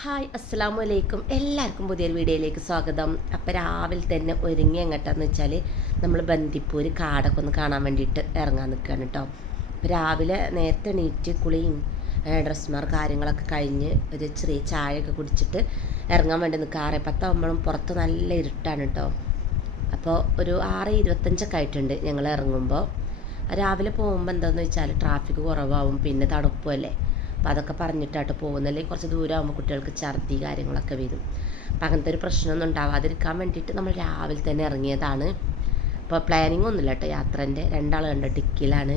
Hi അസ്സലാമു അലൈക്കും എല്ലാവർക്കും പുതിയൊരു വീഡിയോയിലേക്ക് സ്വാഗതം. അപ്പോൾ രാവിലെ തന്നെ ഒരുങ്ങി എങ്ങോട്ടാന്ന് വെച്ചാൽ നമ്മൾ ബന്ദിപ്പൂർ കാടൊക്കെ ഒന്ന് കാണാൻ വേണ്ടിയിട്ട് ഇറങ്ങാൻ നിൽക്കുകയാണ് കേട്ടോ രാവിലെ നേരത്തെ എണീറ്റ് കുളിയും ഡ്രസ്സുമാർ കാര്യങ്ങളൊക്കെ കഴിഞ്ഞ് ഒരു ചെറിയ ചായയൊക്കെ കുടിച്ചിട്ട് ഇറങ്ങാൻ വേണ്ടി നിൽക്കുക ആറ് പത്താകുമ്പോഴും പുറത്ത് നല്ല ഇരുട്ടാണ് കേട്ടോ അപ്പോൾ ഒരു ആറ് ഇരുപത്തഞ്ചൊക്കെ ആയിട്ടുണ്ട് ഞങ്ങൾ ഇറങ്ങുമ്പോൾ രാവിലെ പോകുമ്പോൾ എന്താണെന്ന് വെച്ചാൽ ട്രാഫിക് കുറവാകും പിന്നെ തണുപ്പല്ലേ അപ്പോൾ അതൊക്കെ പറഞ്ഞിട്ടാട്ടോ പോകുന്നല്ലേ കുറച്ച് ദൂരമാകുമ്പോൾ കുട്ടികൾക്ക് ഛർദി കാര്യങ്ങളൊക്കെ വരും. അപ്പം അങ്ങനത്തെ ഒരു പ്രശ്നമൊന്നും ഉണ്ടാവാതിരിക്കാൻ വേണ്ടിയിട്ട് നമ്മൾ രാവിലെ തന്നെ ഇറങ്ങിയതാണ്. അപ്പോൾ പ്ലാനിങ് ഒന്നുമില്ല കേട്ടോ യാത്രേന്റെ രണ്ടാൾ കണ്ട? ടിക്കിലാണ്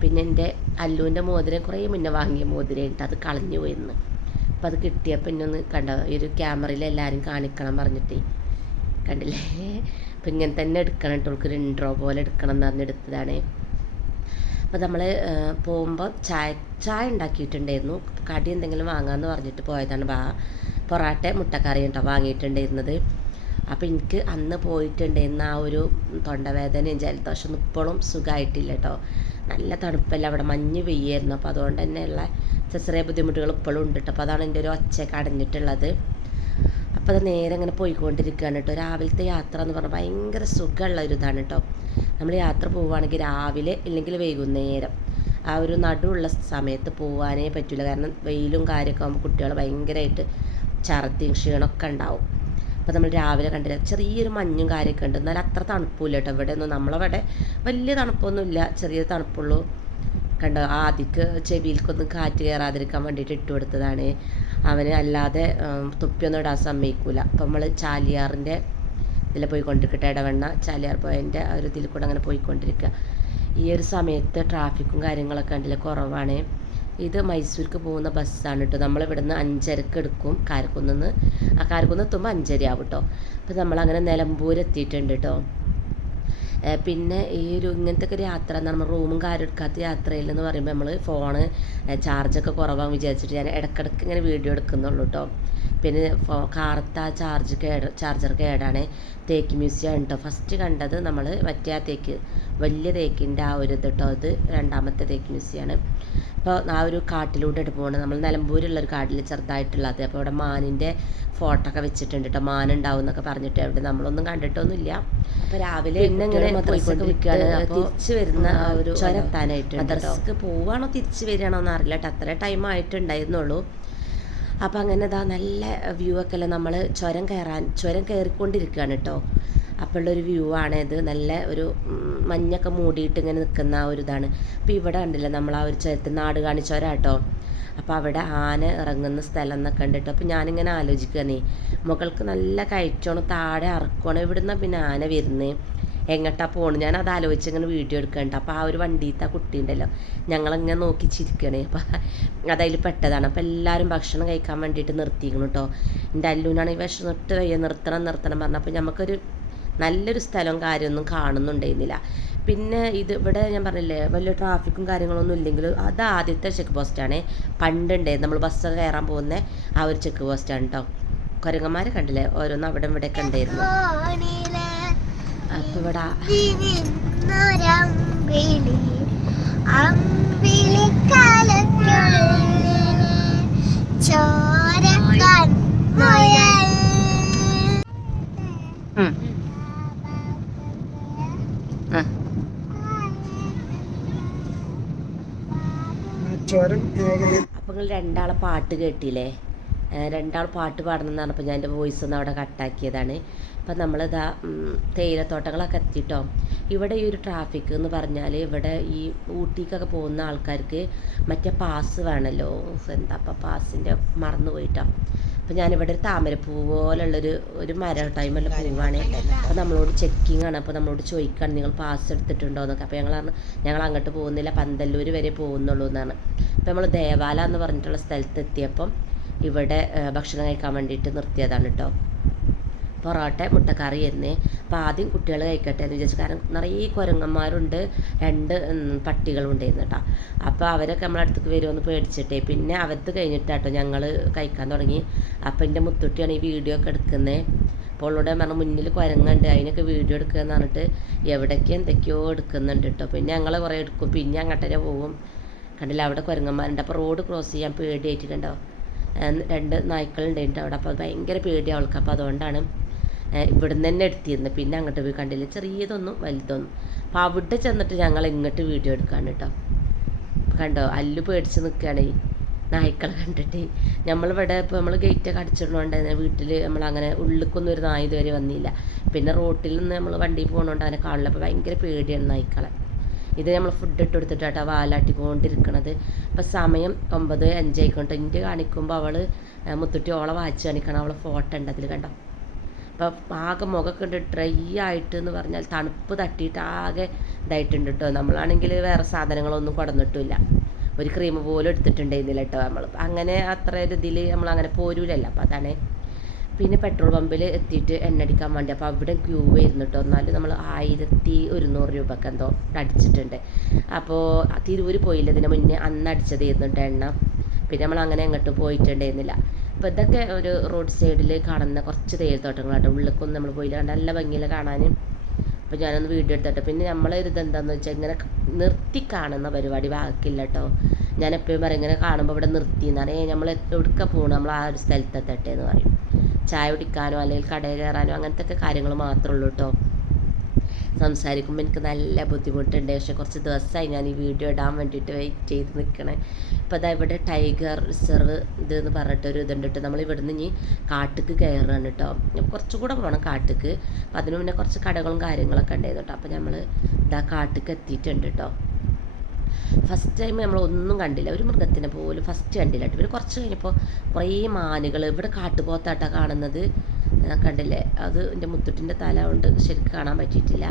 പിന്നെ എന്റെ അല്ലുവിന്റെ മോതിരം കുറേ മുന്നേ വാങ്ങിയ മോതിരം അത് കളഞ്ഞു പോയിരുന്നു അപ്പോൾ അത് കിട്ടിയപ്പോൾ പിന്നെ ഒന്ന് കണ്ട? ഈ ഒരു ക്യാമറയിൽ എല്ലാവരും കാണിക്കണം പറഞ്ഞിട്ടേ. കണ്ടില്ലേ? അപ്പം ഇങ്ങനെ തന്നെ എടുക്കണം കേട്ടോ ഒരു ഇൻട്രോ പോലെ എടുക്കണം എന്ന് പറഞ്ഞ് എടുത്തതാണ്. അപ്പോൾ നമ്മൾ പോകുമ്പോൾ ചായ ചായ ഉണ്ടാക്കിയിട്ടുണ്ടായിരുന്നു. കടി എന്തെങ്കിലും വാങ്ങാമെന്ന് പറഞ്ഞിട്ട് പോയതാണ്. ബാ പൊറാട്ട മുട്ടക്കറി ഉണ്ടോ വാങ്ങിയിട്ടുണ്ടായിരുന്നത്. അപ്പോൾ എനിക്ക് അന്ന് പോയിട്ടുണ്ടായിരുന്ന ആ ഒരു തൊണ്ടവേദനയും ജലദോഷം ഇപ്പോഴും സുഖമായിട്ടില്ല കേട്ടോ. നല്ല തണുപ്പല്ല അവിടെ മഞ്ഞ് പെയ്യായിരുന്നു. അപ്പോൾ അതുകൊണ്ട് തന്നെയുള്ള ചെറിയ ബുദ്ധിമുട്ടുകൾ ഇപ്പോഴും ഉണ്ട് കേട്ടോ. അപ്പോൾ അതാണ് എന്റെ ഒരു ഒച്ചയൊക്കെ അടഞ്ഞിട്ടുള്ളത്. അപ്പോൾ അത് നേരെ അങ്ങനെ പോയിക്കൊണ്ടിരിക്കുകയാണ് കേട്ടോ രാവിലത്തെ യാത്ര എന്ന് പറഞ്ഞാൽ ഭയങ്കര സുഖമുള്ള ഒരു ഇതാണ് കേട്ടോ നമ്മൾ യാത്ര പോവുകയാണെങ്കിൽ രാവിലെ ഇല്ലെങ്കിൽ വൈകുന്നേരം. ആ ഒരു നടുവുള്ള സമയത്ത് പോകാനേ പറ്റില്ല കാരണം വെയിലും കാര്യമൊക്കെ ആകുമ്പോൾ കുട്ടികൾ ഭയങ്കരമായിട്ട് ഛർദിയും ക്ഷീണമൊക്കെ ഉണ്ടാവും. അപ്പോൾ നമ്മൾ രാവിലെ കണ്ടില്ല. ചെറിയൊരു മഞ്ഞും കാര്യമൊക്കെ ഉണ്ട്. എന്നാൽ അത്ര തണുപ്പില്ല കേട്ടോ ഇവിടെ ഒന്നും നമ്മളവിടെ വലിയ തണുപ്പൊന്നുമില്ല. ചെറിയ തണുപ്പുള്ളൂ. കണ്ടോ? ആദ്യക്ക് ചെവിയിൽക്കൊന്നും കാറ്റ് കയറാതിരിക്കാൻ വേണ്ടിയിട്ട് ഇട്ട് കൊടുത്തതാണ് അവന് അല്ലാതെ തുപ്പിയൊന്നും ഇടാൻ സമ്മതിക്കൂല. അപ്പം നമ്മൾ ചാലിയാറിന്റെ ഇതിൽ പോയിക്കൊണ്ടിരിക്കട്ടെ ഇടവണ്ണ ചാലിയാർ പോയതിന്റെ ഒരു ഇതിൽ കൂടെ അങ്ങനെ പോയിക്കൊണ്ടിരിക്കുക ഈ ഒരു സമയത്ത് ട്രാഫിക്കും കാര്യങ്ങളൊക്കെ ഉണ്ടല്ലേ കുറവാണ്. ഇത് മൈസൂർക്ക് പോകുന്ന ബസ്സാണ് കേട്ടോ നമ്മൾ ഇവിടുന്ന് അഞ്ചരക്ക് എടുക്കും കാരക്കുന്നിന്ന് ആ കാരക്കുന്ന് എത്തുമ്പോൾ അഞ്ചര ആവും കേട്ടോ അപ്പോൾ നമ്മളങ്ങനെ നിലമ്പൂർ എത്തിയിട്ടുണ്ട് കേട്ടോ പിന്നെ ഈ ഒരു ഇങ്ങനത്തെ ഒക്കെ യാത്ര എന്ന് റൂമും കാര്യം എടുക്കാത്ത യാത്രയിൽ എന്ന് പറയുമ്പോൾ നമ്മൾ ഫോണ് ചാർജൊക്കെ കുറവാകും വിചാരിച്ചിട്ട് ഞാൻ ഇടക്കിടക്ക് ഇങ്ങനെ വീഡിയോ എടുക്കുന്നുള്ളൂ കേട്ടോ പിന്നെ കാർത്ത ചാർജ് കേട് ചാർജർ കേടാണ്. തേക്ക് മ്യൂസിയം ഉണ്ടോ ഫസ്റ്റ് കണ്ടത് നമ്മൾ മറ്റേ ആ തേക്ക് വലിയ തേക്കിന്റെ ആ ഒരു ഇത് കേട്ടോ അത് രണ്ടാമത്തെ തേക്ക് മ്യൂസിയമാണ് അപ്പോൾ ആ ഒരു കാട്ടിലൂടെ ഇട്ട് പോകണം നമ്മൾ നിലമ്പൂരുള്ള ഒരു കാട്ടിൽ ചെറുതായിട്ടുള്ളത്. അപ്പോൾ അവിടെ മാനിന്റെ ഫോട്ടോ ഒക്കെ വെച്ചിട്ടുണ്ട് കേട്ടോ മാൻ ഉണ്ടാവും എന്നൊക്കെ പറഞ്ഞിട്ട് അവിടെ നമ്മളൊന്നും കണ്ടിട്ടൊന്നുമില്ല. അപ്പോൾ രാവിലെ പിന്നെ ഇങ്ങനെ തിരിച്ചു വരുന്ന ആ ഒരു ചുരത്താനായിട്ട് മദ്രസക്ക് പോവാണോ തിരിച്ചു വരികയാണോ എന്നറിയില്ല കേട്ടോ അത്ര ടൈം ആയിട്ടുണ്ടായിരുന്നുള്ളൂ. അപ്പോൾ അങ്ങനെ ഇതാ നല്ല വ്യൂ ഒക്കെ അല്ലേ നമ്മൾ ചുരം കയറാൻ ചുരം കയറിക്കൊണ്ടിരിക്കുകയാണ് കേട്ടോ അപ്പോഴുള്ളൊരു വ്യൂ ആണ് ഇത്. നല്ല ഒരു മഞ്ഞൊക്കെ മൂടിയിട്ട് ഇങ്ങനെ നിൽക്കുന്ന ആ ഒരു ഇതാണ്. അപ്പോൾ ഇവിടെ കണ്ടില്ല നമ്മൾ ആ ഒരു ചുരത്തിൽ നാട് കാണിച്ചവരാ കേട്ടോ അപ്പോൾ അവിടെ ആന ഇറങ്ങുന്ന സ്ഥലം എന്നൊക്കെ ഉണ്ട് കേട്ടോ അപ്പോൾ ഞാനിങ്ങനെ ആലോചിക്കുകയാണേ മുകൾക്ക് നല്ല കയറ്റമാണ് താഴെ ഇറക്കണം ഇവിടുന്ന് പിന്നെ ആന വരുന്നത് എങ്ങോട്ടാ പോകണം ഞാൻ അത് ആലോചിച്ച് ഇങ്ങനെ വീഡിയോ എടുക്കണ്ട. അപ്പോൾ ആ ഒരു വണ്ടിയിലത്തെ ആ കുട്ടി ഉണ്ടല്ലോ ഞങ്ങളിങ്ങനെ നോക്കി ചിരിക്കണേ. അപ്പോൾ അതതിൽ പെട്ടതാണ്. അപ്പോൾ എല്ലാവരും ഭക്ഷണം കഴിക്കാൻ വേണ്ടിയിട്ട് നിർത്തിയിരിക്കണം കേട്ടോ എന്റെ അല്ലൂനാണെങ്കിൽ വിഷമിട്ട് വയ്യ നിർത്തണം നിർത്തണം പറഞ്ഞപ്പോൾ നമുക്കൊരു നല്ലൊരു സ്ഥലവും കാര്യമൊന്നും കാണുന്നുണ്ടായിരുന്നില്ല. പിന്നെ ഇത് ഇവിടെ ഞാൻ പറഞ്ഞില്ലേ വലിയ ട്രാഫിക്കും കാര്യങ്ങളൊന്നും ഇല്ലെങ്കിൽ അത് ആദ്യത്തെ ചെക്ക് പോസ്റ്റാണ് പണ്ടുണ്ടായിരുന്നു നമ്മൾ ബസ് കയറാൻ പോകുന്ന ആ ഒരു ചെക്ക് പോസ്റ്റാണ് കേട്ടോ കുരങ്ങന്മാരെ കണ്ടില്ലേ? ഓരോന്ന് അവിടെ ഇവിടെയൊക്കെ ഉണ്ടായിരുന്നു. അപ്പൊ ഇവിടെ നിങ്ങൾ രണ്ടാളെ പാട്ട് കേട്ടില്ലേ? രണ്ടാൾ പാട്ട് പാടണം പറഞ്ഞപ്പോൾ ഞാൻ എന്റെ വോയിസ് ഒന്ന് അവിടെ കട്ടാക്കിയതാണ് അപ്പം നമ്മളിതാ തേയിലത്തോട്ടങ്ങളൊക്കെ എത്തിയിട്ടോ ഇവിടെ ഈ ഒരു ട്രാഫിക് എന്ന് പറഞ്ഞാൽ ഇവിടെ ഈ ഊട്ടിക്കൊക്കെ പോകുന്ന ആൾക്കാർക്ക് മറ്റേ പാസ് വേണമല്ലോ എന്താ അപ്പം പാസിന്റെ മറന്നു പോയിട്ടോ. അപ്പം ഞാനിവിടെ ഒരു താമരപ്പൂ പോലുള്ളൊരു ഒരു മരം ടൈമുള്ള പൂവാണ്. അപ്പം നമ്മളോട് ചെക്കിംഗ് ആണ്. അപ്പോൾ നമ്മളോട് ചോദിക്കുകയാണ് നിങ്ങൾ പാസ് എടുത്തിട്ടുണ്ടോ? എന്നൊക്കെ. അപ്പോൾ ഞങ്ങൾ പറഞ്ഞു ഞങ്ങൾ അങ്ങോട്ട് പോകുന്നില്ല. പന്തല്ലൂർ വരെ പോകുന്നുള്ളൂ എന്നാണ്. അപ്പോൾ നമ്മൾ ദേവാല എന്ന് പറഞ്ഞിട്ടുള്ള സ്ഥലത്ത് എത്തിയപ്പം ഇവിടെ ഭക്ഷണം കഴിക്കാൻ വേണ്ടിയിട്ട് നിർത്തിയതാണ് കേട്ടോ പൊറോട്ട മുട്ടക്കറി എന്നേ. അപ്പോൾ ആദ്യം കുട്ടികൾ കഴിക്കട്ടെ എന്ന് വിചാരിച്ചു. കാരണം നിറയെ കുരങ്ങന്മാരുണ്ട്. രണ്ട് പട്ടികളും ഉണ്ടായിരുന്നു കേട്ടോ അപ്പോൾ അവരൊക്കെ നമ്മളെ അടുത്തേക്ക് വരുമെന്ന് പേടിച്ചിട്ടേ. പിന്നെ അവർക്ക് കഴിഞ്ഞിട്ടാട്ടോ ഞങ്ങൾ കഴിക്കാൻ തുടങ്ങി. അപ്പോൾ എന്റെ മുത്തുട്ടിയാണ് ഈ വീഡിയോ ഒക്കെ എടുക്കുന്നത് അപ്പോൾ അവളോട് പറഞ്ഞ മുന്നിൽ കുരങ്ങുണ്ട്. അതിനൊക്കെ വീഡിയോ എടുക്കുക എന്ന് പറഞ്ഞിട്ട് എവിടേക്ക് എന്തൊക്കെയോ എടുക്കുന്നുണ്ട് കേട്ടോ പിന്നെ ഞങ്ങൾ കുറേ എടുക്കും. പിന്നെ അങ്ങോട്ടേ പോകും കണ്ടില്ല? അവിടെ കുരങ്ങന്മാരുണ്ട്. അപ്പോൾ റോഡ് ക്രോസ് ചെയ്യാൻ പേടിയായിട്ട് കണ്ടോ രണ്ട് നായ്ക്കളുണ്ടായിട്ട് അവിടെ. അപ്പോൾ ഭയങ്കര പേടി അവൾക്ക്. അപ്പോൾ അതുകൊണ്ടാണ് ഇവിടുന്ന് തന്നെ എടുത്തിരുന്നു. പിന്നെ അങ്ങോട്ട് പോയി കണ്ടില്ല. ചെറിയതൊന്നും വലുതൊന്നും. അപ്പോൾ അവിടെ ചെന്നിട്ട് ഞങ്ങൾ ഇങ്ങോട്ട് വീഡിയോ എടുക്കാൻ കേട്ടോ കണ്ടോ? അല്ലു പേടിച്ച് നിൽക്കുകയാണ് നായ്ക്കളെ കണ്ടിട്ട്. നമ്മളിവിടെ ഇപ്പോൾ നമ്മൾ ഗേറ്റൊക്കെ അടിച്ചിടുന്നതുകൊണ്ട് തന്നെ വീട്ടിൽ നമ്മൾ അങ്ങനെ ഉള്ളിലേക്കൊന്നും ഒരു നായ ഇതുവരെ വന്നില്ല. പിന്നെ റോട്ടിൽ നിന്ന് നമ്മൾ വണ്ടി പോകുന്നതുകൊണ്ട് അങ്ങനെ കാണില്ല അപ്പോൾ ഭയങ്കര പേടിയാണ് നായ്ക്കളെ. ഇത് നമ്മൾ ഫുഡ് ഇട്ട് കൊടുത്തിട്ടാട്ടോ വാലാട്ടിക്കൊണ്ടിരിക്കണത് അപ്പോൾ സമയം ഒമ്പത് അഞ്ചായിക്കോട്ടെ ഇന്റെ കാണിക്കുമ്പോൾ അവൾ മുത്തുട്ടി ഓളെ വാച്ച് കാണിക്കണം. അവളെ ഫോട്ടോ ഉണ്ട് അതിൽ കണ്ടോ? അപ്പം ആകെ മുഖമൊക്കെ ഉണ്ട് ഡ്രൈ ആയിട്ട് എന്ന് പറഞ്ഞാൽ തണുപ്പ് തട്ടിയിട്ട് ആകെ ഇതായിട്ടുണ്ട് കേട്ടോ നമ്മളാണെങ്കിൽ വേറെ സാധനങ്ങളൊന്നും കൊടന്നിട്ടില്ല ഒരു ക്രീം പോലും എടുത്തിട്ടുണ്ടായിരുന്നില്ല കേട്ടോ നമ്മൾ. അങ്ങനെ അത്ര ഇതിൽ നമ്മൾ അങ്ങനെ പോരൂലല്ലോ. അപ്പം അതാണ് പിന്നെ പെട്രോൾ പമ്പിൽ എത്തിയിട്ട് എണ്ണ അടിക്കാൻ വേണ്ടി. അപ്പോൾ അവിടെ ക്യൂ ആയിരുന്നു കേട്ടോ എന്നാലും നമ്മൾ ആയിരത്തി ഒരുന്നൂറ് രൂപക്ക് എന്തോ അടിച്ചിട്ടുണ്ട്. അപ്പോൾ തിരൂര് പോയില്ല. ഇതിന് മുന്നേ അന്ന് അടിച്ചതായിരുന്നു കേട്ടോ എണ്ണ. പിന്നെ നമ്മൾ അങ്ങനെ അങ്ങോട്ട് പോയിട്ടുണ്ടായിരുന്നില്ല. അപ്പോൾ ഇതൊക്കെ ഒരു റോഡ് സൈഡിൽ കാണുന്ന കുറച്ച് തേയിലത്തോട്ടങ്ങളാട്ടോ. ഉള്ളിലേക്കൊന്നും നമ്മൾ പോയില്ല. കണ്ട നല്ല ഭംഗിയിൽ കാണാനും. അപ്പോൾ ഞാനൊന്ന് വീഡിയോ എടുത്തിട്ട്. പിന്നെ നമ്മളെ ഒരു ഇതെന്താണെന്ന് വെച്ചാൽ ഇങ്ങനെ നിർത്തി കാണുന്ന പരിപാടി ബാക്കില്ല കേട്ടോ ഞാൻ എപ്പോഴും പറയും ഇങ്ങനെ കാണുമ്പോൾ ഇവിടെ നിർത്തി എന്ന് പറയും നമ്മൾ എവിടേക്ക പോകണം നമ്മൾ ആ ഒരു സ്ഥലത്തെത്തട്ടെ എന്ന് പറയും. ചായ കുടിക്കാനോ അല്ലെങ്കിൽ കടയിൽ കയറാനോ അങ്ങനത്തെ ഒക്കെ കാര്യങ്ങൾ മാത്രമേ ഉള്ളൂ കേട്ടോ സംസാരിക്കുമ്പോൾ എനിക്ക് നല്ല ബുദ്ധിമുട്ടുണ്ട്. പക്ഷെ കുറച്ച് ദിവസമായി ഞാൻ ഈ വീഡിയോ ഇടാൻ വേണ്ടിയിട്ട് വെയിറ്റ് ചെയ്ത് നിൽക്കണേ ഇപ്പോൾ അതാ ഇവിടെ ടൈഗർ റിസർവ് ഇത് എന്ന് പറഞ്ഞിട്ട് ഒരു ഇതുണ്ട് കേട്ടോ നമ്മൾ ഇവിടുന്ന് ഇനി കാട്ടിക്ക് കയറുകയാണ് കേട്ടോ കുറച്ചുകൂടെ പോകണം കാട്ടിക്ക്. അപ്പോൾ അതിന് മുന്നേ കുറച്ച് കടകളും കാര്യങ്ങളൊക്കെ ഉണ്ടായിരുന്നു കേട്ടോ അപ്പോൾ നമ്മൾ ഇതാ കാട്ടിക്ക് എത്തിയിട്ടുണ്ട് കേട്ടോ ഫസ്റ്റ് ടൈം നമ്മൾ ഒന്നും കണ്ടില്ല. ഒരു മൃഗത്തിനെ പോലും ഫസ്റ്റ് കണ്ടില്ല കേട്ടോ പിന്നെ കുറച്ച് കഴിഞ്ഞപ്പോൾ കുറേ മാനുകൾ ഇവിടെ കാട്ടുപോത്താട്ടാണ് കാണുന്നത്. കണ്ടില്ലേ? അത് എന്റെ മുത്തുട്ടിന്റെ തല കൊണ്ട് ശരിക്കും കാണാൻ പറ്റിയിട്ടില്ല.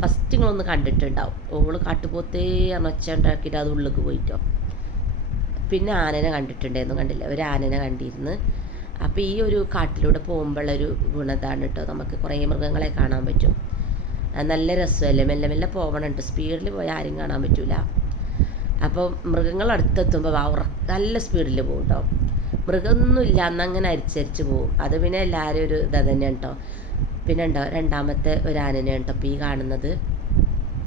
ഫസ്റ്റ് നിങ്ങളൊന്ന് കണ്ടിട്ടുണ്ടാവും. ഓൾ കാട്ടുപോത്തേ ഒച്ച ഉണ്ടാക്കിയിട്ട് അത് ഉള്ളിലേക്ക് പോയിട്ടോ. പിന്നെ ആനനെ കണ്ടിട്ടുണ്ടായിരുന്നു കണ്ടില്ല? ഒരു ആനനെ കണ്ടിരുന്നു. അപ്പോൾ ഈ ഒരു കാട്ടിലൂടെ പോകുമ്പോഴുള്ളൊരു ഗുണതാണ് കേട്ടോ. നമുക്ക് കുറേ മൃഗങ്ങളെ കാണാൻ പറ്റും. നല്ല രസമല്ലേ? മെല്ലെ മെല്ലെ പോകണുണ്ട് സ്പീഡിൽ പോയാൽ ആരും കാണാൻ പറ്റൂല. അപ്പോൾ മൃഗങ്ങൾ അടുത്തെത്തുമ്പോൾ വാ നല്ല സ്പീഡിൽ പോകും കേട്ടോ മൃഗമൊന്നുമില്ല അന്നങ്ങനെ അരിച്ചരിച്ച് പോകും അത് പിന്നെ എല്ലാവരും ഒരു ഇത് തന്നെയാണ് കേട്ടോ പിന്നെ ഉണ്ടോ രണ്ടാമത്തെ ഒരു ആനനെയാണ് കേട്ടോ ഇപ്പോൾ ഈ കാണുന്നത്.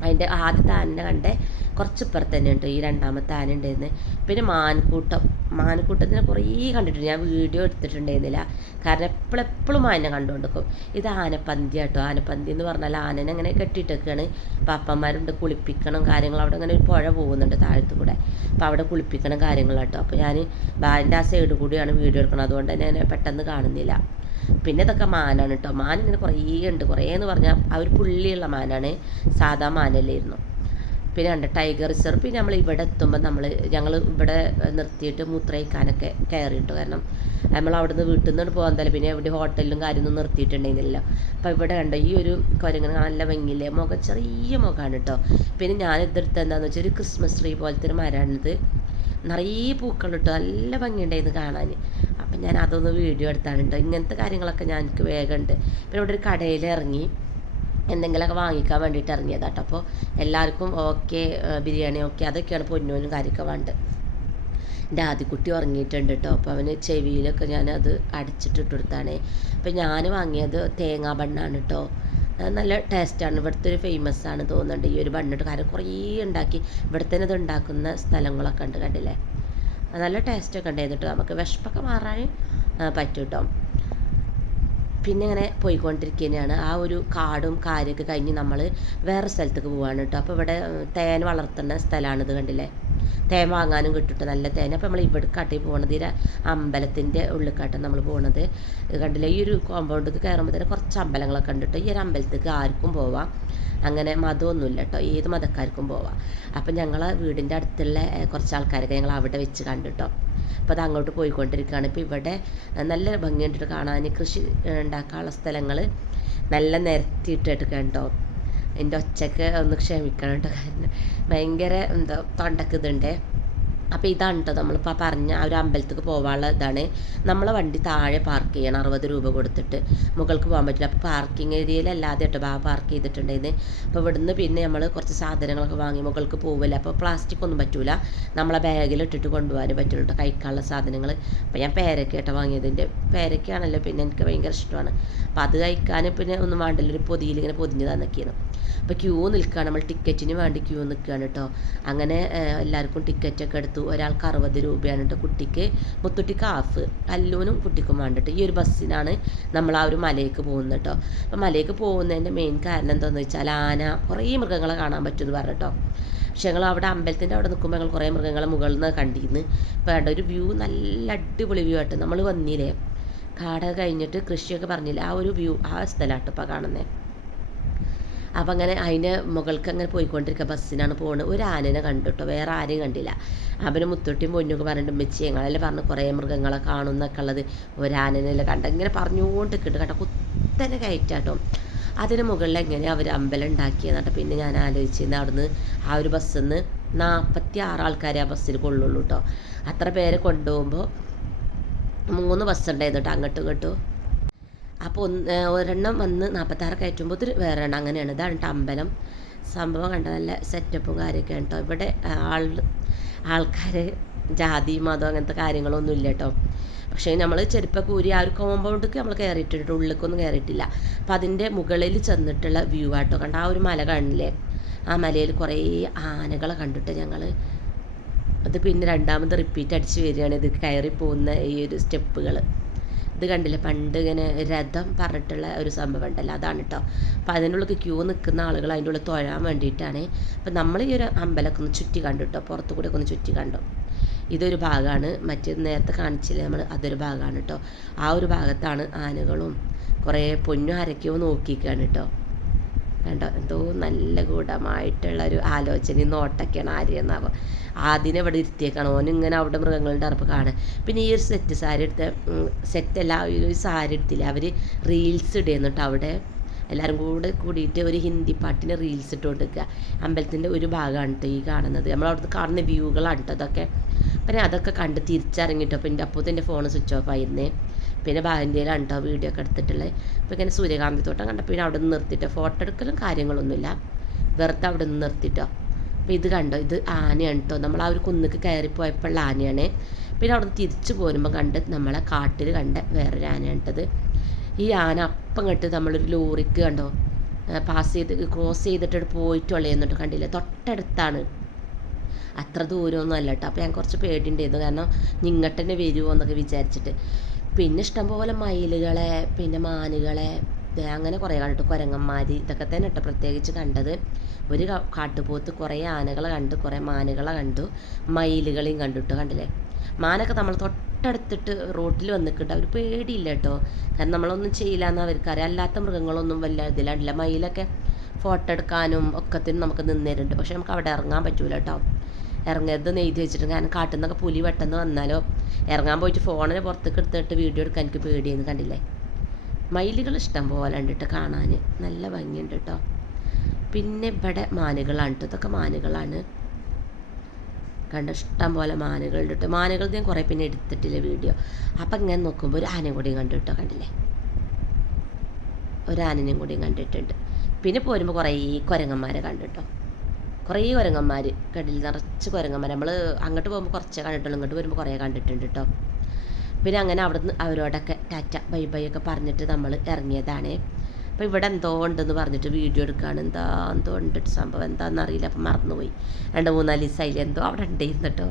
അതിന്റെ ആദ്യത്തെ ആനനെ കണ്ടേ കുറച്ച് ഇപ്പുറത്ത് തന്നെ ഈ രണ്ടാമത്തെ ആന ഉണ്ടായിരുന്നു. പിന്നെ മാൻകൂട്ടം. മാൻകൂട്ടത്തിനെ കുറേ കണ്ടിട്ടുണ്ട്. ഞാൻ വീഡിയോ എടുത്തിട്ടുണ്ടായിരുന്നില്ല. കാരണം എപ്പോഴും എപ്പോഴും ആനനെ കണ്ടുകൊണ്ടിരിക്കും. ഇത് ആനപ്പന്തി കേട്ടോ ആനപ്പന്തി എന്ന് പറഞ്ഞാൽ ആനനെ അങ്ങനെ കെട്ടിയിട്ടൊക്കെയാണ്. പാപ്പന്മാരുണ്ട് കുളിപ്പിക്കണം കാര്യങ്ങൾ. അവിടെ അങ്ങനെ ഒരു പുഴ പോകുന്നുണ്ട് താഴത്തു കൂടെ. അപ്പോൾ അവിടെ കുളിപ്പിക്കണം കാര്യങ്ങൾ കേട്ടോ അപ്പോൾ ഞാൻ ബാലിന്റെ ആ സൈഡ് കൂടിയാണ് വീഡിയോ എടുക്കുന്നത്. അതുകൊണ്ട് തന്നെ ഞാൻ പെട്ടെന്ന് കാണുന്നില്ല. പിന്നെ ഇതൊക്കെ മാനാണ് കേട്ടോ മാൻ ഇങ്ങനെ കുറേ ഉണ്ട്. കുറേ എന്ന് പറഞ്ഞാൽ ആ ഒരു പുള്ളിയുള്ള മാനാണ്. സാധാ മാനല്ലായിരുന്നു പിന്നെ ഉണ്ട് ടൈഗർ റിസർവ് പിന്നെ നമ്മൾ ഇവിടെ എത്തുമ്പോൾ നമ്മൾ ഞങ്ങൾ ഇവിടെ നിർത്തിയിട്ട് മൂത്രയിക്കാനൊക്കെ കയറിയിട്ടു. കാരണം നമ്മൾ അവിടെ നിന്ന് വീട്ടിൽ നിന്ന് പോകാൻ തന്നെ പിന്നെ എവിടെ ഹോട്ടലിലും കാര്യമൊന്നും നിർത്തിയിട്ടുണ്ടായിരുന്നില്ലല്ലോ. അപ്പോൾ ഇവിടെ ഉണ്ട് ഈ ഒരു കുരങ്ങനെ നല്ല ഭംഗിയില്ലേ? മുഖം ചെറിയ മുഖമാണ് കേട്ടോ പിന്നെ ഞാൻ ഇതെടുത്ത് എന്താണെന്ന് വെച്ചാൽ ഒരു ക്രിസ്മസ് ട്രീ പോലത്തെ ഒരു മരമാണിത് നിറയെ പൂക്കൾ ഇട്ടു നല്ല ഭംഗിയുണ്ടായിരുന്നു കാണാൻ അപ്പം ഞാൻ അതൊന്ന് വീഡിയോ എടുത്താണ് കേട്ടോ ഇങ്ങനത്തെ കാര്യങ്ങളൊക്കെ ഞാൻ എനിക്ക് വേഗമുണ്ട് പിന്നെ ഇവിടെ ഒരു കടയിൽ ഇറങ്ങി എന്തെങ്കിലുമൊക്കെ വാങ്ങിക്കാൻ വേണ്ടിയിട്ട് ഇറങ്ങിയതാട്ടോ. അപ്പോൾ എല്ലാവർക്കും ഓക്കെ ബിരിയാണി ഓക്കെ അതൊക്കെയാണ് പൊന്നോനും കാര്യമൊക്കെ വേണ്ടത്. എന്റെ ആദ്യക്കുട്ടി ഉറങ്ങിയിട്ടുണ്ട് കേട്ടോ അപ്പോൾ അവന് ചെവിയിലൊക്കെ ഞാൻ അത് അടിച്ചിട്ടിട്ട് കൊടുത്താണ്. അപ്പോൾ ഞാൻ വാങ്ങിയത് തേങ്ങാ ബണ്ണാണ് കേട്ടോ നല്ല ടേസ്റ്റാണ് ഇവിടുത്തെ ഒരു ഫേമസ് ആണ് തോന്നുന്നുണ്ട്. ഈ ഒരു ബണ്ണിട്ട് കാരണം കുറേ ഉണ്ടാക്കി. ഇവിടെ തന്നെ ഇത് ഉണ്ടാക്കുന്ന സ്ഥലങ്ങളൊക്കെ ഉണ്ട് കണ്ടില്ലേ? നല്ല ടേസ്റ്റൊക്കെ ഉണ്ടായിരുന്നു കേട്ടോ നമുക്ക് വിശപ്പൊക്കെ മാറാൻ പറ്റും കേട്ടോ പിന്നെ ഇങ്ങനെ പോയിക്കൊണ്ടിരിക്കുന്നതാണ് ആ ഒരു കാടും കാര്യമൊക്കെ കഴിഞ്ഞ് നമ്മൾ വേറെ സ്ഥലത്തേക്ക് പോവാണ് കേട്ടോ അപ്പോൾ ഇവിടെ തേൻ വളർത്തുന്ന സ്ഥലമാണിത് കണ്ടില്ലേ? തേൻ വാങ്ങാനും കിട്ടും നല്ല തേൻ. അപ്പോൾ നമ്മൾ ഇവിടെ കാട്ടി പോകണത് ഈ അമ്പലത്തിന്റെ ഉള്ളിക്കാട്ടം നമ്മൾ പോകണത് കണ്ടില്ലേ? ഈ ഒരു കോമ്പൗണ്ടിലേക്ക് കയറുമ്പോൾ തന്നെ കുറച്ച് അമ്പലങ്ങളൊക്കെ ഉണ്ട് കേട്ടോ ഈ ഒരു അമ്പലത്തേക്ക് ആർക്കും പോവാം. അങ്ങനെ മതമൊന്നുമില്ല കേട്ടോ ഏത് മതക്കാർക്കും പോവാം. അപ്പം ഞങ്ങളെ വീടിന്റെ അടുത്തുള്ള കുറച്ച് ആൾക്കാരൊക്കെ ഞങ്ങൾ അവിടെ വെച്ച് കണ്ടു കേട്ടോ അപ്പോൾ അത് അങ്ങോട്ട് പോയിക്കൊണ്ടിരിക്കുകയാണ്. ഇപ്പോൾ ഇവിടെ നല്ല ഭംഗിയുണ്ട് കാണാൻ കൃഷി ഉണ്ടാക്കാനുള്ള സ്ഥലങ്ങൾ നല്ല നിരത്തിയിട്ടിട്ട് കേട്ടോ എന്റെ ഒച്ചയ്ക്ക് ഒന്ന് ക്ഷമിക്കണം കേട്ടോ. കാരണം ഭയങ്കര എന്താ തൊണ്ടക്ക് ഇതുണ്ട്. അപ്പോൾ ഇതാണ് കേട്ടോ നമ്മളിപ്പോൾ പറഞ്ഞ ആ ഒരു അമ്പലത്തേക്ക് പോകാനുള്ള ഇതാണ്. നമ്മളെ വണ്ടി താഴെ പാർക്ക് ചെയ്യണം അറുപത് രൂപ കൊടുത്തിട്ട്. മുകൾക്ക് പോകാൻ പറ്റില്ല. അപ്പോൾ പാർക്കിംഗ് ഏരിയയിലല്ലാതെ കേട്ടോ ബാ പാർക്ക് ചെയ്തിട്ടുണ്ടായിരുന്നു. അപ്പോൾ ഇവിടുന്ന് പിന്നെ നമ്മൾ കുറച്ച് സാധനങ്ങളൊക്കെ വാങ്ങി മുകൾക്ക് പോവില്ല. അപ്പോൾ പ്ലാസ്റ്റിക് ഒന്നും പറ്റൂല. നമ്മളെ ബാഗിൽ ഇട്ടിട്ട് കൊണ്ടുപോകാനേ പറ്റുള്ളൂ കേട്ടോ കഴിക്കാനുള്ള സാധനങ്ങൾ അപ്പോൾ ഞാൻ പേരക്ക കേട്ടോ വാങ്ങിയതിന്റെ പേരക്കയാണല്ലോ പിന്നെ എനിക്ക് ഭയങ്കര ഇഷ്ടമാണ്. അപ്പോൾ അത് കഴിക്കാൻ പിന്നെ ഒന്നും വേണ്ടല്ലോ. ഒരു പൊതിയിൽ ഇങ്ങനെ പൊതിഞ്ഞ് തന്നൊക്കെയാണ് അപ്പോൾ ക്യൂ നിൽക്കുകയാണ് നമ്മൾ ടിക്കറ്റിന് വേണ്ടി ക്യൂ നിൽക്കുകയാണ് കേട്ടോ അങ്ങനെ എല്ലാവർക്കും ടിക്കറ്റൊക്കെ എടുത്ത് കൊടുത്തു ഒരാൾക്ക് അറുപത് രൂപയാണ് കേട്ടോ കുട്ടിക്ക്. മുത്തുട്ടിക്ക് ഹാഫ് അല്ലൂനും കുട്ടിക്കും വേണ്ടിട്ട്. ഈ ഒരു ബസ്സിനാണ് നമ്മൾ ആ ഒരു മലയ്ക്ക് പോകുന്നത് കേട്ടോ. അപ്പോൾ മലയ്ക്ക് പോകുന്നതിന്റെ മെയിൻ കാരണം എന്താണെന്ന് വെച്ചാൽ ആന കുറേ മൃഗങ്ങളെ കാണാൻ പറ്റുമെന്ന് പറഞ്ഞിട്ടോ പക്ഷെ ഞങ്ങൾ അവിടെ അമ്പലത്തിന്റെ അവിടെ നിൽക്കുമ്പോൾ ഞങ്ങൾ കുറേ മൃഗങ്ങളെ മുകളിൽ നിന്ന് കണ്ടിരുന്നു. അപ്പോൾ വേണ്ട ഒരു വ്യൂ നല്ല അടിപൊളി വ്യൂ ആയിട്ട്. നമ്മൾ വന്നില്ലേ? കാട കഴിഞ്ഞിട്ട് കൃഷിയൊക്കെ പറഞ്ഞില്ലേ? ആ ഒരു വ്യൂ ആ സ്ഥലമാട്ടോ ഇപ്പോൾ കാണുന്നത്. അപ്പം അങ്ങനെ അതിന്റെ മുകൾക്ക് അങ്ങനെ പോയിക്കൊണ്ടിരിക്കുക ബസ്സിനാണ് പോകുന്നത് ഒരു ആനനെ കണ്ടു കേട്ടോ വേറെ ആരെയും കണ്ടില്ല. അവന് മുത്തൊട്ടിയും പൊന്നൊക്കെ പറഞ്ഞിട്ട് മെച്ചി ഞങ്ങളെല്ലാം പറഞ്ഞു കുറേ മൃഗങ്ങളെ കാണുന്നൊക്കെ ഉള്ളത്. ഒരാനനെല്ലാം കണ്ട. ഇങ്ങനെ പറഞ്ഞുകൊണ്ട് കിട്ടും. കേട്ടോ കുത്തനെ കയറ്റാട്ടോ. അതിന് മുകളിൽ എങ്ങനെ അവർ അമ്പലം ഉണ്ടാക്കിയെന്നിട്ട് പിന്നെ ഞാൻ ആലോചിച്ചിരുന്നു അവിടുന്ന് ആ ഒരു ബസ്സിൽ നിന്ന് നാൽപ്പത്തി ആറ് ആൾക്കാരെ ആ ബസ്സിൽ കൊള്ളുള്ളൂ കേട്ടോ അത്ര പേരെ കൊണ്ടുപോകുമ്പോൾ മൂന്ന് ബസ് ഉണ്ടായിരുന്നു കേട്ടോ അങ്ങോട്ടും ഇങ്ങോട്ടും. അപ്പോൾ ഒന്ന് ഒരെണ്ണം വന്ന് നാൽപ്പത്താറ് കയറ്റുമ്പോൾ വേറെ എണ്ണം അങ്ങനെയാണ്. ഇതാണ് കേട്ടോ അമ്പലം. സംഭവം കണ്ട നല്ല സെറ്റപ്പും കാര്യമൊക്കെ കേട്ടോ. ഇവിടെ ആൾ ആൾക്കാർ ജാതി മതം അങ്ങനത്തെ കാര്യങ്ങളൊന്നും ഇല്ല കേട്ടോ. പക്ഷേ നമ്മൾ ചെരുപ്പൊക്കെ ഊരി ആ ഒരു കോമ്പൗണ്ടൊക്കെ നമ്മൾ കയറിയിട്ടുണ്ട് ഉള്ളിലേക്കൊന്നും കയറിയിട്ടില്ല അപ്പം അതിന്റെ മുകളിൽ ചെന്നിട്ടുള്ള വ്യൂ ആട്ടോ. കണ്ട ആ ഒരു മല കാണില്ലേ? ആ മലയിൽ കുറേ ആനകളെ കണ്ടിട്ട് ഞങ്ങൾ അത് പിന്നെ രണ്ടാമത് റിപ്പീറ്റ് അടിച്ച് വരികയാണ്. ഇത് കയറി പോകുന്ന ഈ ഒരു സ്റ്റെപ്പുകൾ ഇത് കണ്ടില്ലേ? പണ്ട് ഇങ്ങനെ രഥം പറഞ്ഞിട്ടുള്ള ഒരു സംഭവം ഉണ്ടല്ലോ. അതാണ് കേട്ടോ അപ്പോൾ അതിനുള്ളിൽ ക്യൂ നിൽക്കുന്ന ആളുകൾ അതിന്റെ ഉള്ളിൽ തൊഴാൻ വേണ്ടിയിട്ടാണ്. അപ്പം നമ്മൾ ഈ ഒരു അമ്പലമൊക്കെ ഒന്ന് ചുറ്റി കണ്ടു കേട്ടോ പുറത്തു കൂടെ ഒന്ന് ചുറ്റി കണ്ടു. ഇതൊരു ഭാഗമാണ്. മറ്റേ നേരത്തെ കാണിച്ചില്ലേ നമ്മൾ? അതൊരു ഭാഗമാണ് കേട്ടോ ആ ഒരു ഭാഗത്താണ് ആനകളും കുറേ പൊന്നും അരയ്ക്കോ നോക്കിയിരിക്കുകയാണ് കേട്ടോ കണ്ടോ? എന്തോ നല്ല ഗൂഢമായിട്ടുള്ള ഒരു ആലോചനയും നോട്ടൊക്കെയാണ് ആര്യന്നാവുക ആദ്യം ഇവിടെ ഇരുത്തിയേക്കാണ്. ഓനിങ്ങനെ അവിടെ മൃഗങ്ങളുടെ അറപ്പ് കാണുക പിന്നെ ഈ ഒരു സെറ്റ് സാരി എടുത്ത സെറ്റല്ല ഒരു സാരി എടുത്തില്ല? അവർ റീൽസ് ഇടുന്നു കേട്ടോ അവിടെ. എല്ലാവരും കൂടെ കൂടിയിട്ട് ഒരു ഹിന്ദി പാട്ടിന് റീൽസ് ഇട്ടുകൊണ്ട് നിൽക്കുക അമ്പലത്തിന്റെ ഒരു ഭാഗമാണ് കേട്ടോ ഈ കാണുന്നത്. നമ്മളവിടുന്ന് കാണുന്ന വ്യൂകളാണ് കേട്ടോ അതൊക്കെ. പിന്നെ അതൊക്കെ കണ്ട് തിരിച്ചിറങ്ങിട്ടോ അപ്പം എന്റെ അപ്പോൾ ഫോൺ സ്വിച്ച് ഓഫ് ആയിരുന്നേ. പിന്നെ ബാങ്കിയിലാണ് കേട്ടോ വീഡിയോ ഒക്കെ എടുത്തിട്ടുള്ളത് അപ്പോൾ ഇങ്ങനെ സൂര്യകാന്തി തോട്ടം കണ്ടപ്പോൾ പിന്നെ അവിടെ നിന്ന് നിർത്തിയിട്ടോ ഫോട്ടോ എടുക്കലും കാര്യങ്ങളൊന്നുമില്ല. വെറുതെ അവിടെ നിന്ന് നിർത്തിയിട്ടോ അപ്പോൾ ഇത് കണ്ടോ? ഇത് ആനയാണ് കേട്ടോ നമ്മൾ ആ ഒരു കുന്നിക്ക് കയറിപ്പോയപ്പോഴുള്ള ആനയാണ്. പിന്നെ അവിടെ നിന്ന് തിരിച്ചു പോരുമ്പോൾ കണ്ട് നമ്മളെ കാട്ടിൽ കണ്ട വേറൊരു ആനയാണ് കേട്ടത് ഈ ആന അപ്പം കണ്ട് നമ്മളൊരു ലോറിക്ക് കണ്ടോ? പാസ് ചെയ്ത് ക്രോസ് ചെയ്തിട്ട് പോയിട്ടുള്ളതെന്നിട്ട് കണ്ടില്ലേ? തൊട്ടടുത്താണ്. അത്ര ദൂരമൊന്നും അല്ല കേട്ടോ അപ്പോൾ ഞാൻ കുറച്ച് പേടിയുണ്ടായിരുന്നു. കാരണം നിങ്ങൾ തന്നെ വരുമോ എന്നൊക്കെ വിചാരിച്ചിട്ട്. പിന്നെ ഇഷ്ടംപോലെ മയിലുകളെ പിന്നെ മാനുകളെ അങ്ങനെ കുറേ കണ്ടിട്ട് കുരങ്ങന്മാർ ഇതൊക്കെ തന്നെ കേട്ടോ പ്രത്യേകിച്ച് കണ്ടത്. ഒരു കാട്ടുപോത്ത് കുറേ ആനകളെ കണ്ടു കുറേ മാനുകളെ കണ്ടു മയിലുകളെയും കണ്ടിട്ട് കണ്ടില്ലേ? മാനൊക്കെ നമ്മൾ തൊട്ടടുത്തിട്ട് റോട്ടിൽ വന്നിട്ടുണ്ട്. അവർ പേടിയില്ല കേട്ടോ കാരണം നമ്മളൊന്നും ചെയ്യില്ല എന്ന് അവർക്കറിയാം. അല്ലാത്ത മൃഗങ്ങളൊന്നും വല്ല ഇതിലാണ്ടില്ല മയിലൊക്കെ ഫോട്ടോ എടുക്കാനും ഒക്കത്തിനും നമുക്ക് നിന്നേരുണ്ട്. പക്ഷെ നമുക്ക് അവിടെ ഇറങ്ങാൻ പറ്റൂല കേട്ടോ ഇറങ്ങരുത് എഴുതി വെച്ചിട്ട് കാരണം കാട്ടിൽ പുലി പെട്ടെന്ന് വന്നാലോ? ഇറങ്ങാൻ പോയിട്ട് ഫോണിനെ പുറത്തേക്ക് എടുത്തിട്ട് വീഡിയോ എടുക്കാൻ എനിക്ക് പേടിയെന്ന് കണ്ടില്ലേ? മയിലുകൾ ഇഷ്ടം പോലെ ഉണ്ട് കേട്ടോ കാണാൻ. നല്ല ഭംഗിയുണ്ട് കേട്ടോ. പിന്നെ ഇവിടെ മാനുകളാണ് കേട്ടോ. ഇതൊക്കെ മാനുകളാണ്. കണ്ട? ഇഷ്ടം പോലെ മാനുകളുണ്ട് കേട്ടോ. മാനുകൾ ഞാൻ കുറേ പിന്നെ എടുത്തിട്ടില്ല വീഡിയോ അപ്പം ഇങ്ങനെ നോക്കുമ്പോൾ ഒരു ആനയും കൂടിയും കണ്ടു കേട്ടോ. കണ്ടില്ലേ? ഒരു ആനനെയും കൂടിയും കണ്ടിട്ടുണ്ട്. പിന്നെ പോരുമ്പോൾ കുറേ കുരങ്ങന്മാരെ കണ്ടു കേട്ടോ. കുറേ കുരങ്ങന്മാർ കടലിൽ നിറച്ച് കുരങ്ങന്മാർ നമ്മൾ അങ്ങോട്ട് പോകുമ്പോൾ കുറച്ചേ കണ്ടിട്ടുള്ളൂ. ഇങ്ങോട്ട് വരുമ്പോൾ കുറേ കണ്ടിട്ടുണ്ട് കേട്ടോ പിന്നെ അങ്ങനെ അവിടുന്ന് അവരോടൊക്കെ ടാറ്റ ബൈ ബൈ ഒക്കെ പറഞ്ഞിട്ട് നമ്മൾ ഇറങ്ങിയതാണ്. അപ്പോൾ ഇവിടെ എന്തോ ഉണ്ടെന്ന് പറഞ്ഞിട്ട് വീഡിയോ എടുക്കുകയാണ് എന്താ എന്തോ ഉണ്ട് സംഭവം? എന്താണെന്ന് അറിയില്ല. അപ്പം മറന്നുപോയി. രണ്ട് മൂന്നാൽ ദിവസമായില്ല എന്തോ അവിടെ ഉണ്ടായിരുന്നു കേട്ടോ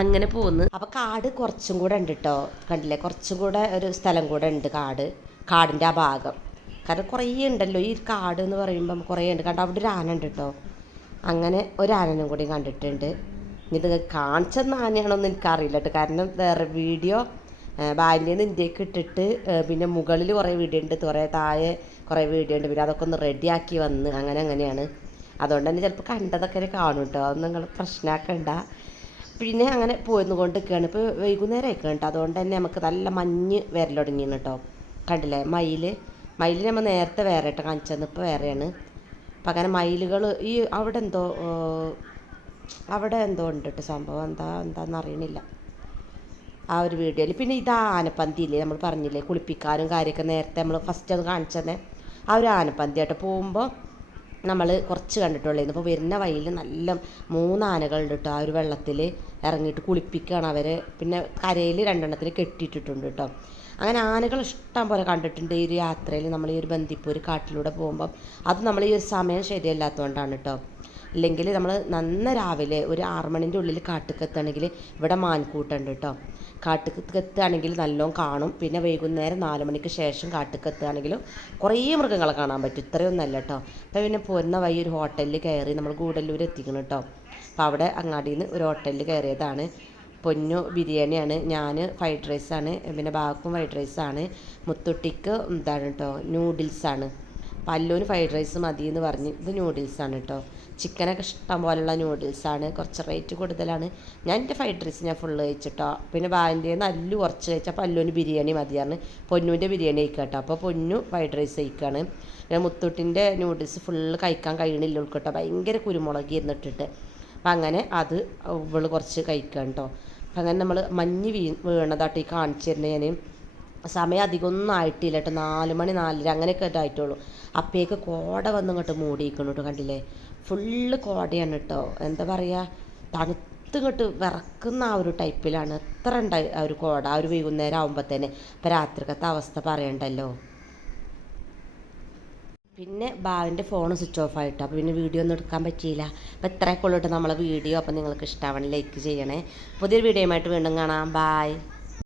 അങ്ങനെ പോകുന്നു അപ്പോൾ കാട് കുറച്ചും കൂടെ ഉണ്ട് കേട്ടോ കണ്ടില്ലേ? കുറച്ചും കൂടെ ഒരു സ്ഥലം കൂടെ ഉണ്ട് കാട്. കാടിന്റെ ആ ഭാഗം. കാരണം കുറേ ഉണ്ടല്ലോ. ഈ കാട് എന്ന് പറയുമ്പം കുറേ ഉണ്ട്. കണ്ടോ? അവിടെ ഒരു ആന ഉണ്ട് കേട്ടോ അങ്ങനെ ഒരു ആനനും കൂടി കണ്ടിട്ടുണ്ട്. ഇനി ഇത് കാണിച്ചെന്ന ആനയാണോന്ന് എനിക്കറിയില്ല കേട്ടോ കാരണം വേറെ വീഡിയോ ബാല്യം നിന്ന് ഇന്ത്യയ്ക്ക് ഇട്ടിട്ട് പിന്നെ മുകളിൽ കുറേ വീഡിയോ ഉണ്ട്. കുറേ താഴെ കുറേ വീഡിയോ ഉണ്ട്. പിന്നെ അതൊക്കെ ഒന്ന് റെഡിയാക്കി വന്ന് അങ്ങനെ അങ്ങനെയാണ്. അതുകൊണ്ട് തന്നെ ചിലപ്പോൾ കണ്ടതൊക്കെ കാണും കേട്ടോ അത് നിങ്ങൾ പ്രശ്നമാക്കണ്ട പിന്നെ അങ്ങനെ പോയിരുന്നു കൊണ്ട് നിൽക്കുകയാണ് ഇപ്പോൾ വൈകുന്നേരം ആയിക്കണം കേട്ടോ അതുകൊണ്ട് തന്നെ നമുക്ക് നല്ല മഞ്ഞ് വരൽ കേട്ടോ കണ്ടില്ലേ? മയിൽ മയിൽ നമ്മൾ നേരത്തെ വേറെ കേട്ടോ കാണിച്ചത് ഇപ്പോൾ വേറെയാണ്. അങ്ങനെ മയിലുകൾ ഈ അവിടെ എന്തോ അവിടെ എന്തോ ഉണ്ട് കേട്ടോ സംഭവം. എന്താ എന്താണെന്ന് അറിയണില്ല. ആ ഒരു വീഡിയോയിൽ. പിന്നെ ഇത് ആനപ്പന്തി ഇല്ലേ? നമ്മൾ പറഞ്ഞില്ലേ കുളിപ്പിക്കാനും കാര്യമൊക്കെ നേരത്തെ നമ്മൾ ഫസ്റ്റ് അത് കാണിച്ചതന്നെ ആ ഒരു ആനപ്പന്തി ആയിട്ട് പോകുമ്പോൾ നമ്മൾ കുറച്ച് കണ്ടിട്ടുള്ളായിരുന്നു അപ്പോൾ വരുന്ന വഴിയിൽ നല്ല മൂന്ന് ഉണ്ട് കേട്ടോ ആ ഒരു വെള്ളത്തിൽ ഇറങ്ങിയിട്ട് കുളിപ്പിക്കുകയാണ് അവരെ. പിന്നെ കരയിൽ രണ്ടെണ്ണത്തിന് കെട്ടിയിട്ടിട്ടുണ്ട് കേട്ടോ അങ്ങനെ ആനകൾ ഇഷ്ടം പോലെ കണ്ടിട്ടുണ്ട് ഈ ഒരു യാത്രയിൽ നമ്മൾ ഈ ഒരു ബന്ദിപ്പൂർ കാട്ടിലൂടെ പോകുമ്പം അത് നമ്മൾ ഈ ഒരു സമയം ശരിയല്ലാത്തതുകൊണ്ടാണ് കേട്ടോ ഇല്ലെങ്കിൽ നമ്മൾ നന്ന രാവിലെ ഒരു ആറ് മണിന്റെ ഉള്ളിൽ കാട്ടിക്കെത്തണമെങ്കിൽ ഇവിടെ മാൻകൂട്ടുണ്ട് കേട്ടോ കാട്ടിക്ക് എത്തുകയാണെങ്കിൽ നല്ലോണം കാണും. പിന്നെ വൈകുന്നേരം നാല് മണിക്ക് ശേഷം കാട്ടുകത്താണെങ്കിലും കുറേ മൃഗങ്ങളെ കാണാൻ പറ്റും. ഇത്രയൊന്നും അല്ല കേട്ടോ അപ്പോൾ പിന്നെ പോരുന്ന വഴി ഒരു ഹോട്ടലിൽ കയറി നമ്മൾ ഗൂഡല്ലൂർ എത്തിക്കണം കേട്ടോ അപ്പോൾ അവിടെ അങ്ങാടിയിൽ നിന്ന് ഒരു ഹോട്ടലിൽ കയറിയതാണ്. പൊന്നു ബിരിയാണിയാണ്. ഞാൻ ഫ്രൈഡ് റൈസാണ് പിന്നെ ബാക്കും ഫ്രൈഡ് റൈസാണ് മുത്തുട്ടിക്ക് എന്താണ് കേട്ടോ നൂഡിൽസാണ് പല്ലുവിന് ഫ്രൈഡ് റൈസ് മതി എന്ന് പറഞ്ഞ് ഇത് നൂഡിൽസാണ് കേട്ടോ ചിക്കനൊക്കെ ഇഷ്ടം പോലെയുള്ള നൂഡിൽസാണ്. കുറച്ച് റേറ്റ് കൂടുതലാണ്. ഞാൻ എന്റെ ഫ്രൈഡ് റൈസ് ഞാൻ ഫുള്ള് കഴിച്ചിട്ടോ. പിന്നെ ബാന്റെ നല്ല കുറച്ച് കഴിച്ചാൽ അല്ലുവിന് ബിരിയാണി മതിയാണ് പൊന്നുവിന്റെ ബിരിയാണി കഴിക്കുക കേട്ടോ അപ്പോൾ പൊന്നു ഫ്രൈഡ് റൈസ് കഴിക്കുകയാണ് പിന്നെ മുത്തൂട്ടിന്റെ നൂഡിൽസ് ഫുള്ള് കഴിക്കാൻ കഴിയണില്ല ഉൾക്കട്ടോ. ഭയങ്കര കുരുമുളക് ഇരുന്നിട്ടിട്ട്. അപ്പം അങ്ങനെ അത് ഇവൾ കുറച്ച് കഴിക്കാം കേട്ടോ അങ്ങനെ നമ്മൾ മഞ്ഞ് വീ വീണതാട്ടോ ഈ കാണിച്ചു തരുന്നത് ഞാൻ സമയം അധികമൊന്നും ആയിട്ടില്ല കേട്ടോ. നാല് മണി നാലര അങ്ങനെയൊക്കെ ആയിട്ടുള്ളൂ. അപ്പേക്ക് കോട വന്ന് ഇങ്ങോട്ട് മൂടിയിരിക്കണം കേട്ടോ കണ്ടില്ലേ? ഫുള്ള് കോടയാണ് കേട്ടോ എന്താ പറയുക തണുത്ത് ഇങ്ങോട്ട് വിറക്കുന്ന ആ ഒരു ടൈപ്പിലാണ്. എത്ര ഉണ്ടായി ആ ഒരു കോട? ആ ഒരു വൈകുന്നേരം ആകുമ്പോൾ തന്നെ ഇപ്പം രാത്രിക്കത്തെ അവസ്ഥ പറയണ്ടല്ലോ. പിന്നെ ബാവിന്റെ ഫോൺ സ്വിച്ച് ഓഫ് ആയിട്ടോ. അപ്പോൾ പിന്നെ വീഡിയോ ഒന്നും എടുക്കാൻ പറ്റിയില്ല. അപ്പോൾ ഇത്രയൊക്കെ ഉള്ളൂ നമ്മളെ വീഡിയോ. അപ്പോൾ നിങ്ങൾക്ക് ഇഷ്ടമാവണം ലൈക്ക് ചെയ്യണേ. പുതിയൊരു വീഡിയോയുമായിട്ട് വീണ്ടും കാണാം. ബായ്.